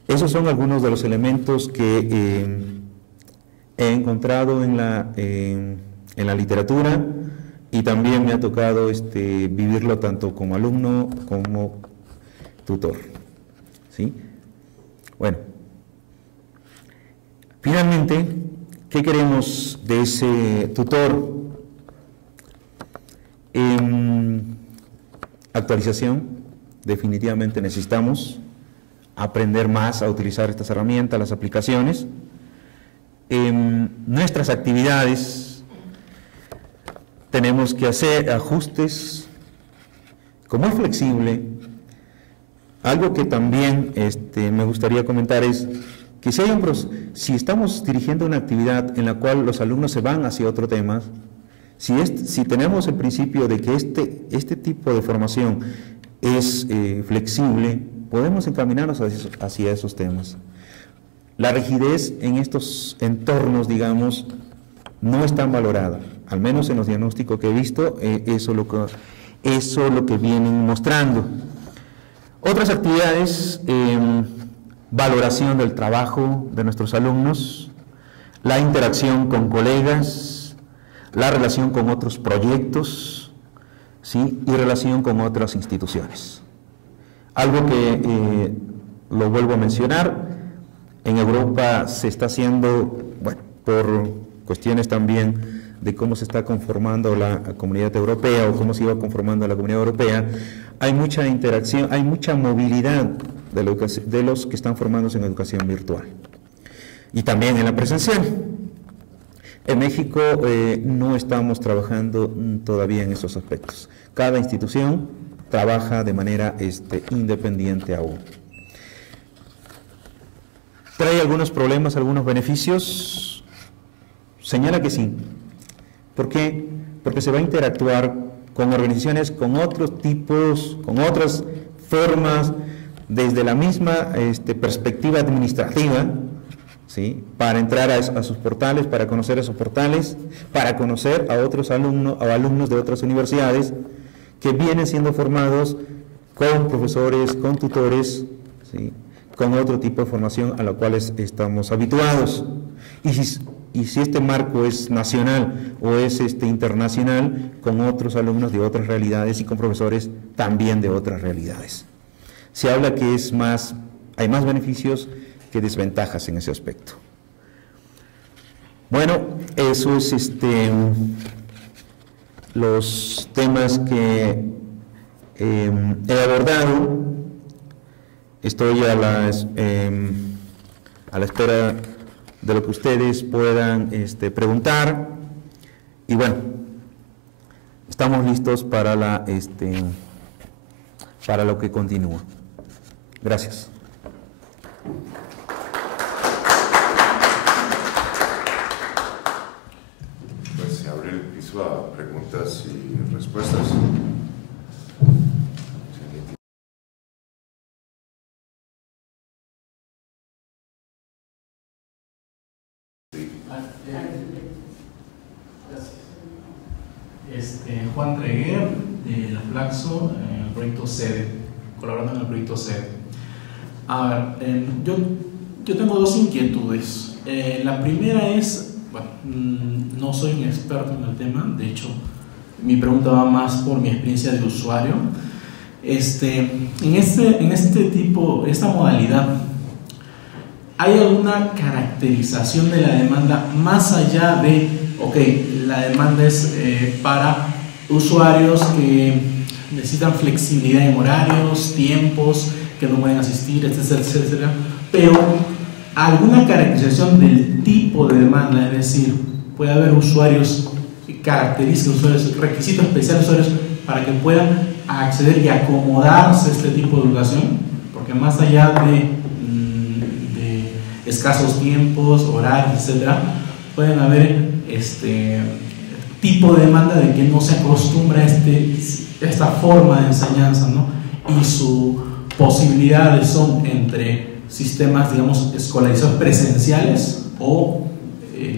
Esos son algunos de los elementos que he encontrado en la literatura, y también me ha tocado vivirlo tanto como alumno como tutor, ¿sí? Bueno, finalmente, ¿qué queremos de ese tutor? Actualización. Definitivamente necesitamos aprender más a utilizar estas herramientas, las aplicaciones. Nuestras actividades tenemos que hacer ajustes. Como es flexible, algo que también me gustaría comentar es que si estamos dirigiendo una actividad en la cual los alumnos se van hacia otro tema, si tenemos el principio de que este tipo de formación es flexible, podemos encaminarnos hacia esos temas. La rigidez en estos entornos, digamos, no es tan valorada, al menos en los diagnósticos que he visto, eso es lo que vienen mostrando. Otras actividades, valoración del trabajo de nuestros alumnos, la interacción con colegas, la relación con otros proyectos, ¿sí? Y relación con otras instituciones. Algo que lo vuelvo a mencionar, en Europa se está haciendo, bueno, por cuestiones también de cómo se está conformando la Comunidad Europea o cómo se iba conformando la Comunidad Europea, hay mucha interacción, hay mucha movilidad de los que están formándose en educación virtual y también en la presencial. En México no estamos trabajando todavía en esos aspectos. Cada institución trabaja de manera independiente aún. ¿Trae algunos problemas, algunos beneficios? Señala que sí. ¿Por qué? Porque se va a interactuar con organizaciones, con otros tipos, con otras formas, desde la misma perspectiva administrativa, ¿sí? Para entrar a sus portales, para conocer esos portales, para conocer a otros alumnos o alumnos de otras universidades que vienen siendo formados con profesores, con tutores, ¿sí? Con otro tipo de formación a la cual estamos habituados. Y si este marco es nacional o es internacional, con otros alumnos de otras realidades y con profesores también de otras realidades. Se habla que hay más beneficios que desventajas en ese aspecto. Bueno, eso es los temas que he abordado. Estoy a la espera de lo que ustedes puedan preguntar, y bueno, estamos listos para lo que continúa. Gracias. Pues se abre el piso a preguntas y respuestas. Juan Treguer, de la Flaxo, en el proyecto SEDE, colaborando en el proyecto SEDE. A ver, yo tengo dos inquietudes. La primera es, bueno, no soy un experto en el tema, de hecho, mi pregunta va más por mi experiencia de usuario. En esta modalidad, ¿hay alguna caracterización de la demanda más allá de, ok, la demanda es para usuarios que necesitan flexibilidad en horarios, tiempos, que no pueden asistir, etcétera, etcétera, pero alguna caracterización del tipo de demanda, es decir, puede haber usuarios, características, usuarios, requisitos especiales, usuarios para que puedan acceder y acomodarse a este tipo de educación, porque más allá de escasos tiempos, horarios, etcétera, pueden haber tipo de demanda de que no se acostumbra a esta forma de enseñanza, ¿no? Y sus posibilidades son entre sistemas, digamos, escolarizados presenciales o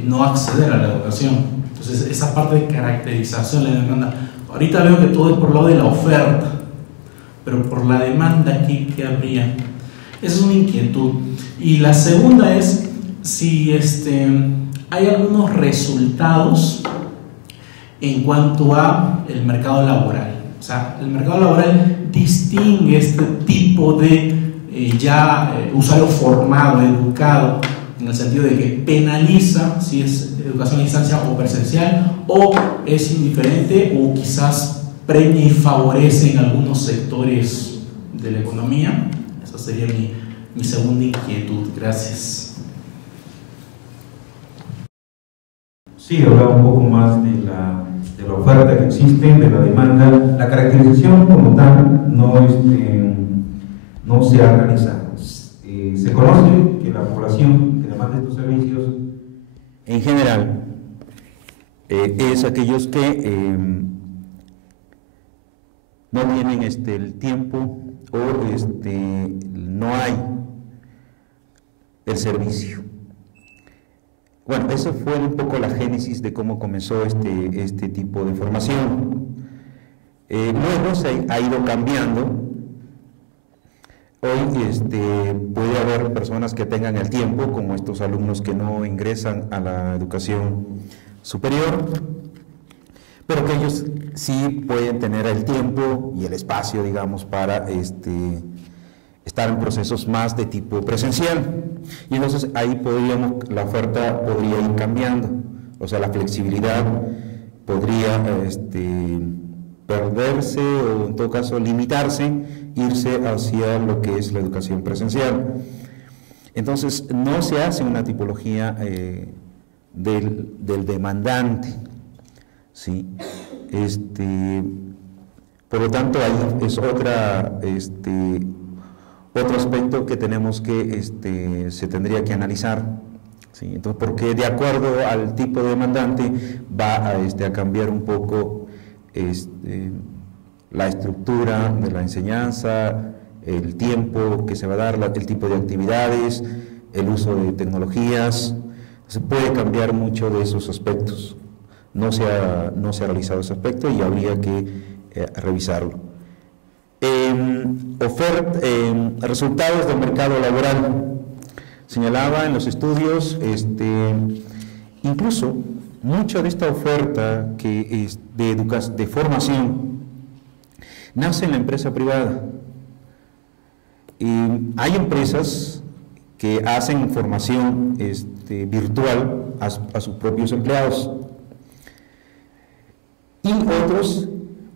no acceder a la educación. Entonces, esa parte de caracterización de la demanda. Ahorita veo que todo es por el lado de la oferta, pero por la demanda, ¿qué habría? Esa es una inquietud. Y la segunda es si hay algunos resultados en cuanto a el mercado laboral. O sea, el mercado laboral distingue este tipo de usuario formado, educado, en el sentido de que penaliza si es educación a distancia o presencial, o es indiferente o quizás premia y favorece en algunos sectores de la economía. Esa sería mi segunda inquietud. Gracias. Sí, hablaba un poco más de la oferta que existe, de la demanda. La caracterización como tal no se ha realizado. Se conoce que la población que demanda estos servicios en general es aquellos que no tienen el tiempo o no hay el servicio. Bueno, eso fue un poco la génesis de cómo comenzó este tipo de formación. Luego se ha ido cambiando. Hoy puede haber personas que tengan el tiempo, como estos alumnos que no ingresan a la educación superior, pero que ellos sí pueden tener el tiempo y el espacio, digamos, para estar en procesos más de tipo presencial. Y entonces ahí la oferta podría ir cambiando, o sea, la flexibilidad podría perderse o en todo caso limitarse, irse hacia lo que es la educación presencial. Entonces no se hace una tipología del demandante, ¿sí? Por lo tanto ahí es otro aspecto que tenemos que se tendría que analizar, ¿sí? Entonces, porque de acuerdo al tipo de demandante va a cambiar un poco la estructura de la enseñanza, el tiempo que se va a dar, el tipo de actividades, el uso de tecnologías. Se puede cambiar mucho de esos aspectos. No se ha realizado ese aspecto y habría que revisarlo. Resultados del mercado laboral. Señalaba en los estudios, incluso mucha de esta oferta que es de formación nace en la empresa privada. Hay empresas que hacen formación virtual a sus propios empleados, y otros,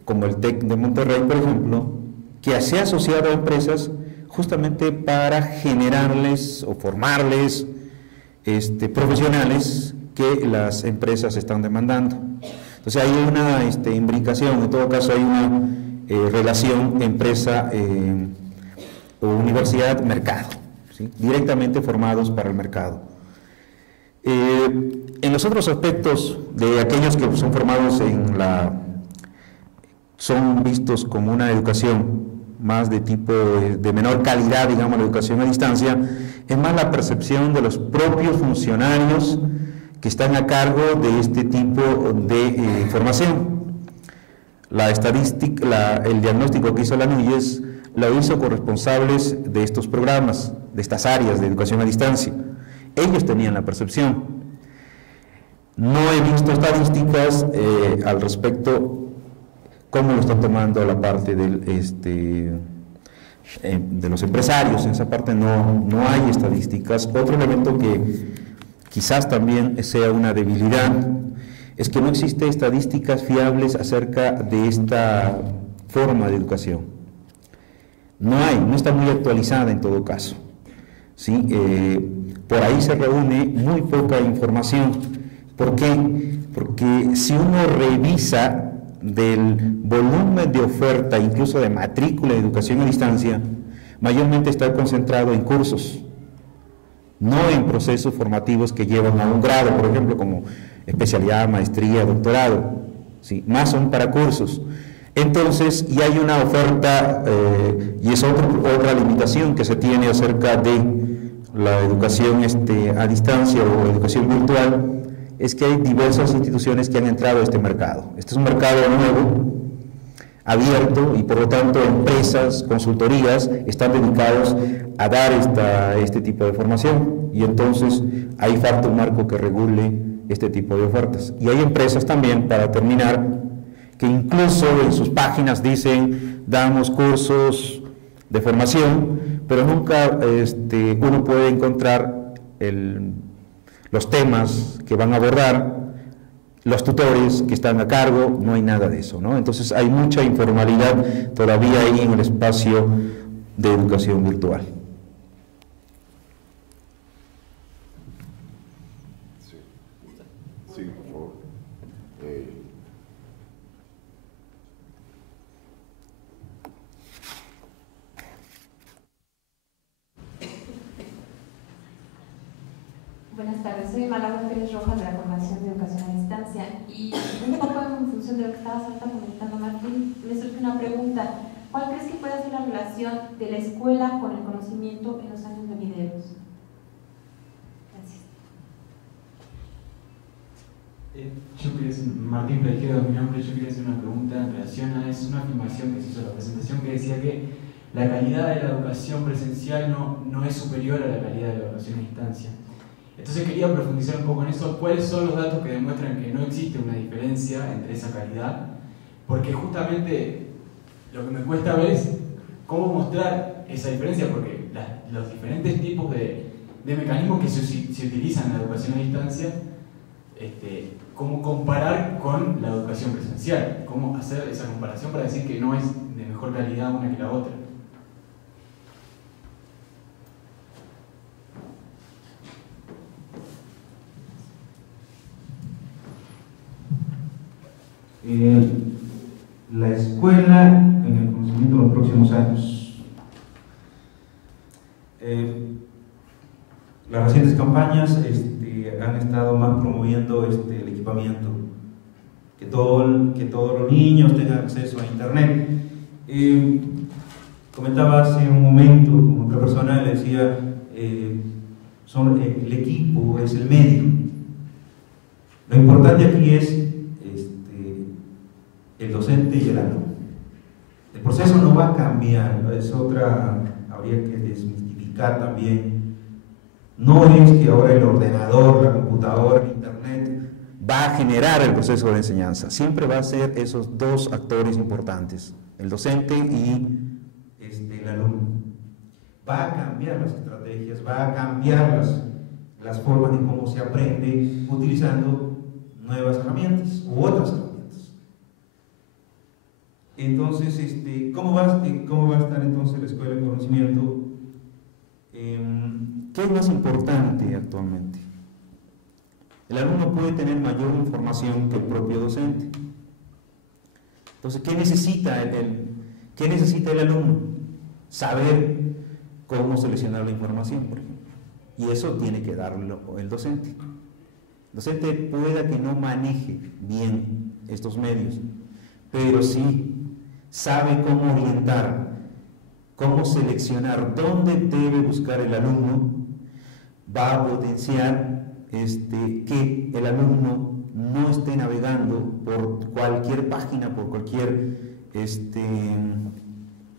como el TEC de Monterrey, por ejemplo, que se ha asociado a empresas justamente para generarles o formarles profesionales que las empresas están demandando. Entonces hay una imbricación, en todo caso hay una relación empresa o universidad-mercado, ¿sí? Directamente formados para el mercado. En los otros aspectos de aquellos que son formados son vistos como una educación más de tipo de menor calidad, digamos, la educación a distancia, es más la percepción de los propios funcionarios que están a cargo de este tipo de formación. La estadística, el diagnóstico que hizo la NUYES lo hizo con responsables de estos programas, de estas áreas de educación a distancia. Ellos tenían la percepción. No he visto estadísticas al respecto, cómo lo están tomando la parte de los empresarios. En esa parte no hay estadísticas. Otro elemento que quizás también sea una debilidad es que no existe estadísticas fiables acerca de esta forma de educación. No está muy actualizada en todo caso, ¿sí? Por ahí se reúne muy poca información. ¿Por qué? Porque si uno revisa del volumen de oferta, incluso de matrícula de educación a distancia, mayormente está concentrado en cursos, no en procesos formativos que llevan a un grado, por ejemplo, como especialidad, maestría, doctorado, ¿sí? Más son para cursos. Entonces, y hay una oferta, y es otra limitación que se tiene acerca de la educación a distancia o educación virtual, es que hay diversas instituciones que han entrado a este mercado. Este es un mercado nuevo, abierto, y por lo tanto empresas, consultorías están dedicados a dar este tipo de formación, y entonces ahí falta un marco que regule este tipo de ofertas. Y hay empresas también, para terminar, que incluso en sus páginas dicen damos cursos de formación, pero nunca uno puede encontrar los temas que van a abordar, los tutores que están a cargo, no hay nada de eso, ¿no? Entonces hay mucha informalidad todavía ahí en el espacio de educación virtual. Sí, por favor. Buenas tardes, soy Malagua Pérez Rojas de la Coordinación de Educación a Distancia, y un poco en función de lo que estabas ahorita comentando, Martín, me surge una pregunta. ¿Cuál crees que puede ser la relación de la escuela con el conocimiento en los años venideros? Martín Fraijedo, mi nombre, yo quería hacer una pregunta en relación a una afirmación que se hizo en la presentación que decía que la calidad de la educación presencial no es superior a la calidad de la educación a distancia. Entonces quería profundizar un poco en eso, cuáles son los datos que demuestran que no existe una diferencia entre esa calidad, porque justamente lo que me cuesta ver es cómo mostrar esa diferencia, porque los diferentes tipos de mecanismos que se utilizan en la educación a distancia, cómo comparar con la educación presencial, cómo hacer esa comparación para decir que no es de mejor calidad una que la otra. La escuela en el conocimiento de los próximos años. Las recientes campañas han estado más promoviendo el equipamiento, que todos los niños tengan acceso a internet. Comentaba hace un momento con otra persona, le decía, el equipo es el medio. Lo importante aquí es el docente y el alumno. El proceso no va a cambiar, habría que desmitificar también. No es que ahora el ordenador, la computadora, el internet va a generar el proceso de enseñanza. Siempre va a ser esos dos actores importantes, el docente y el alumno. Va a cambiar las estrategias, va a cambiar las formas de cómo se aprende utilizando nuevas herramientas u otras herramientas. Entonces, ¿cómo va a estar entonces la escuela de conocimiento? ¿Qué es más importante actualmente? El alumno puede tener mayor información que el propio docente. Entonces, ¿qué necesita el alumno? Saber cómo seleccionar la información, por ejemplo. Y eso tiene que darlo el docente. El docente pueda que no maneje bien estos medios, pero sí sabe cómo orientar, cómo seleccionar, dónde debe buscar el alumno, va a potenciar que el alumno no esté navegando por cualquier página, por cualquier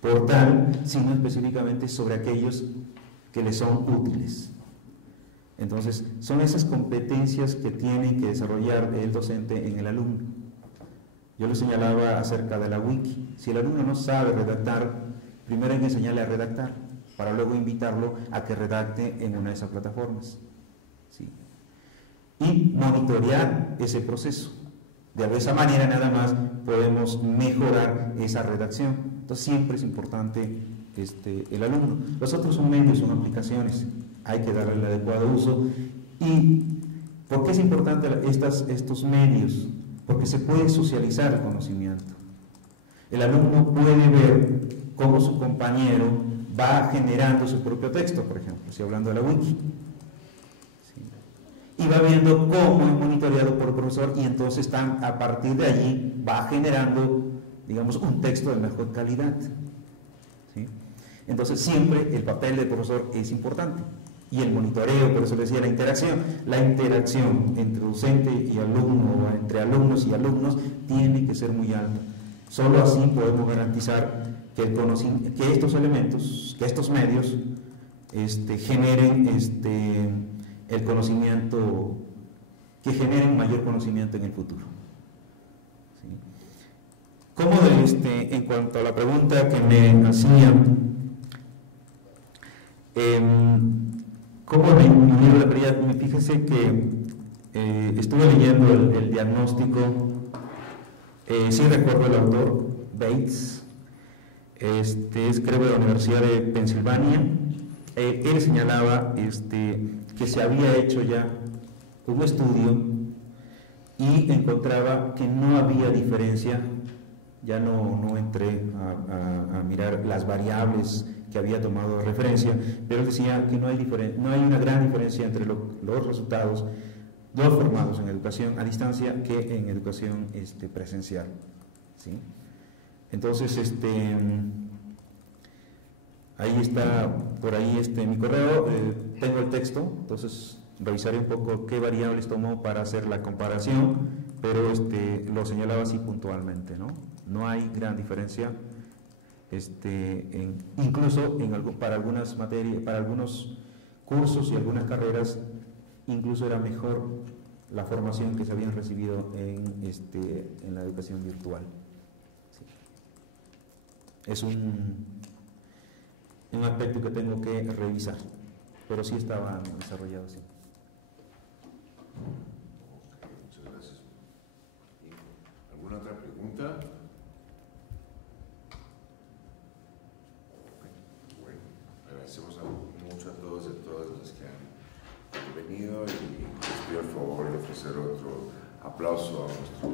portal, sino específicamente sobre aquellos que le son útiles. Entonces, son esas competencias que tiene que desarrollar el docente en el alumno. Yo le señalaba acerca de la wiki. Si el alumno no sabe redactar, primero hay que enseñarle a redactar, para luego invitarlo a que redacte en una de esas plataformas. ¿Sí? Y monitorear ese proceso. De esa manera nada más podemos mejorar esa redacción. Entonces siempre es importante el alumno. Los otros son medios, son aplicaciones. Hay que darle el adecuado uso. ¿Y por qué es importante estos medios? Porque se puede socializar el conocimiento. El alumno puede ver cómo su compañero va generando su propio texto, por ejemplo, si hablando de la wiki. ¿Sí? Y va viendo cómo es monitoreado por el profesor y entonces a partir de allí va generando, digamos, un texto de mejor calidad. ¿Sí? Entonces siempre el papel del profesor es importante. Y el monitoreo, por eso decía la interacción entre docente y alumno, o entre alumnos y alumnos, tiene que ser muy alta. Solo así podemos garantizar que estos elementos, que estos medios generen el conocimiento, que generen mayor conocimiento en el futuro. ¿Sí? ¿Cómo en cuanto a la pregunta que me hacían, ¿cómo disminuir la calidad? Fíjese que estuve leyendo el diagnóstico, sí recuerdo el autor, Bates, es creo de la Universidad de Pensilvania. Él señalaba que se había hecho ya un estudio y encontraba que no había diferencia. Ya no entré a mirar las variables que había tomado de referencia, pero decía que no hay una gran diferencia entre los resultados formados en educación a distancia que en educación presencial. ¿Sí? Entonces, ahí está, por ahí mi correo, tengo el texto, entonces revisaré un poco qué variables tomó para hacer la comparación, pero lo señalaba así puntualmente, ¿no? No hay gran diferencia, incluso para algunas materias, para algunos cursos y algunas carreras, incluso era mejor la formación que se habían recibido en la educación virtual. Sí. Es un aspecto que tengo que revisar, pero sí estaba desarrollado así. Muchas gracias. ¿Alguna otra pregunta? Bueno, agradecemos mucho a todos y a todas los que han venido y les pido el favor de ofrecer otro aplauso a nuestro